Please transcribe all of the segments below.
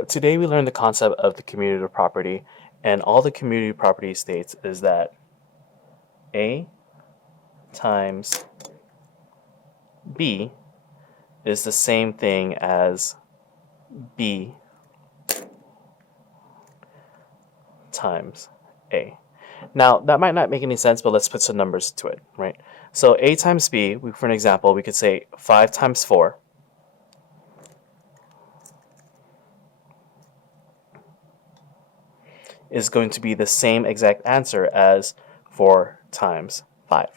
So today we learned the concept of the commutative property, and all the commutative property states is that A times B is the same thing as B times A. Now, that might not make any sense, but let's put some numbers to it, right? So A times B, for an example, we could say 5 times 4 is going to be the same exact answer as 4 times 5.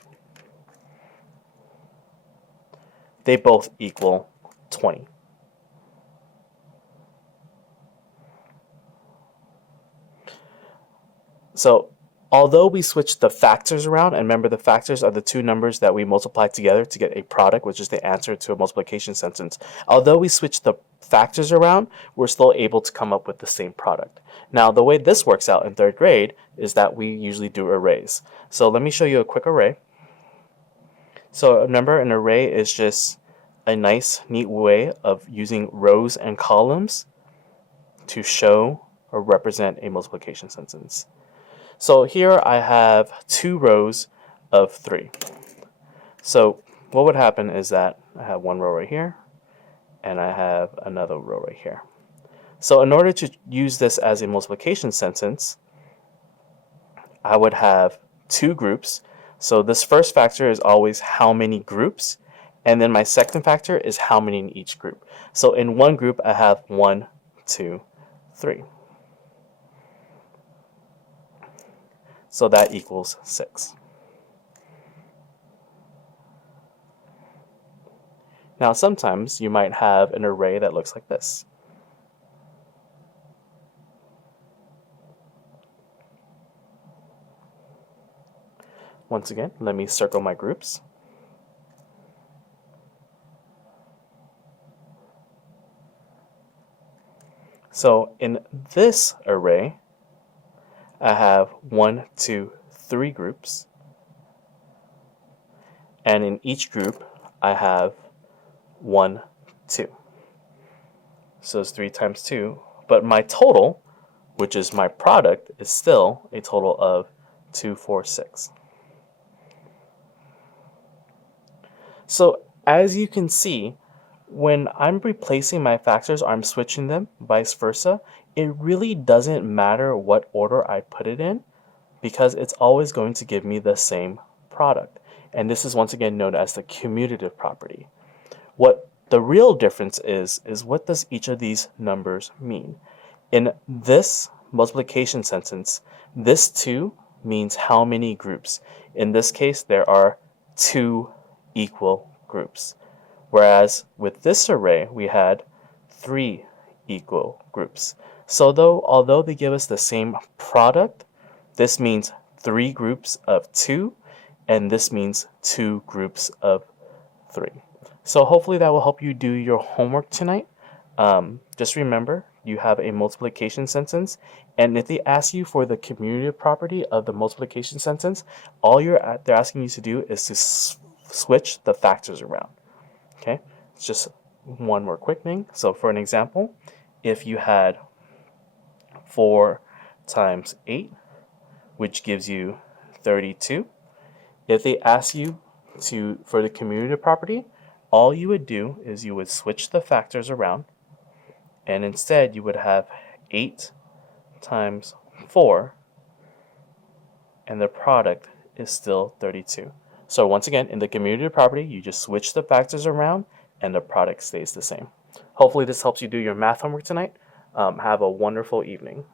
They both equal 20. So although we switch the factors around, and remember the factors are the two numbers that we multiply together to get a product, which is the answer to a multiplication sentence. Although we switch the factors around, we're still able to come up with the same product. Now, the way this works out in third grade is that we usually do arrays. So let me show you a quick array. So remember, an array is just a nice, neat way of using rows and columns to show or represent a multiplication sentence. So here I have 2 rows of 3. So what would happen is that I have one row right here, and I have another row right here. So in order to use this as a multiplication sentence, I would have 2 groups. So this first factor is always how many groups, and then my second factor is how many in each group. So in one group, I have 1, 2, 3. So that equals 6. Now sometimes you might have an array that looks like this. Once again, let me circle my groups. So in this array, I have 1, 2, 3 groups, and in each group I have 1, 2. So it's 3 times 2, but my total, which is my product, is still a total of 2, 4, 6. So as you can see, when I'm replacing my factors or I'm switching them, vice versa, it really doesn't matter what order I put it in because it's always going to give me the same product. And this is once again known as the commutative property. What the real difference is what does each of these numbers mean? In this multiplication sentence, this 2 means how many groups. In this case, there are 2 equal groups. Whereas with this array, we had 3 equal groups. So although they give us the same product, this means 3 groups of 2, and this means 2 groups of 3. So hopefully that will help you do your homework tonight. Just remember, you have a multiplication sentence, and if they ask you for the commutative property of the multiplication sentence, all they're asking you to do is to switch the factors around. Okay, it's just one more quick thing. So for an example, if you had 4 times 8, which gives you 32, if they ask you for the commutative property, all you would do is you would switch the factors around, and instead you would have 8 times 4, and the product is still 32. So once again, in the commutative property, you just switch the factors around and the product stays the same. Hopefully this helps you do your math homework tonight. Have a wonderful evening.